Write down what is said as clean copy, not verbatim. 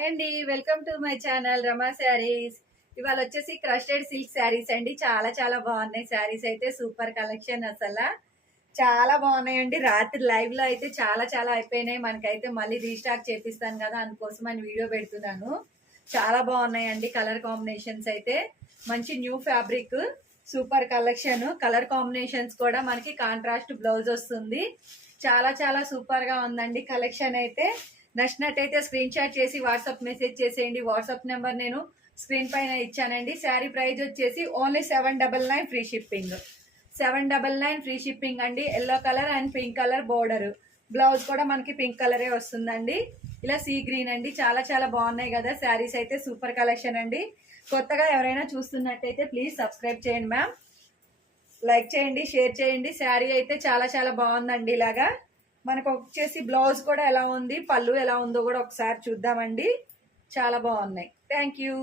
Hi అండి, welcome to my channel రమా శారీస్. ఇవాళ వచ్చేసి క్రస్టెడ్ సిల్క్ శారీస్ అండి. చాలా చాలా బాగున్నాయి శారీస్ అయితే. సూపర్ కలెక్షన్, అసలు చాలా బాగున్నాయండి. రాత్రి లైవ్ లో అయితే చాలా చాలా అయిపోయినాయి. మనకైతే మళ్ళీ రీస్టార్ట్ చేపిస్తాను కదా, అందుకోసం అని వీడియో పెడుతున్నాను. చాలా బాగున్నాయండి కలర్ కాంబినేషన్స్ అయితే. మంచి new fabric, super collection. Colour combinations కూడా మనకి కాంట్రాస్ట్ బ్లౌజ్ వస్తుంది. చాలా చాలా సూపర్ గా ఉందండి కలెక్షన్ అయితే. నచ్చినట్టయితే స్క్రీన్ షాట్ చేసి వాట్సాప్ మెసేజ్ చేసేయండి. వాట్సాప్ నెంబర్ నేను స్క్రీన్ పైన ఇచ్చానండి. శారీ ప్రైస్ వచ్చేసి only 799 free shipping. 799 free shipping అండి. Yellow colour and pink colour border. Blouse కూడా మనకి పింక్ కలరే వస్తుందండి. ఇలా సీ గ్రీన్ అండి. చాలా చాలా బాగున్నాయి కదా శారీస్ అయితే. సూపర్ కలెక్షన్ అండి. కొత్తగా ఎవరైనా చూస్తున్నట్టయితే ప్లీజ్ సబ్స్క్రైబ్ చేయండి మ్యామ్. లైక్ చేయండి, షేర్ చేయండి. శారీ అయితే చాలా చాలా బాగుందండి. ఇలాగా మనకు వచ్చేసి బ్లౌజ్ కూడా ఎలా ఉంది, పళ్ళు ఎలా ఉందో కూడా ఒకసారి చూద్దామండి. చాలా బాగున్నాయి. Thank you.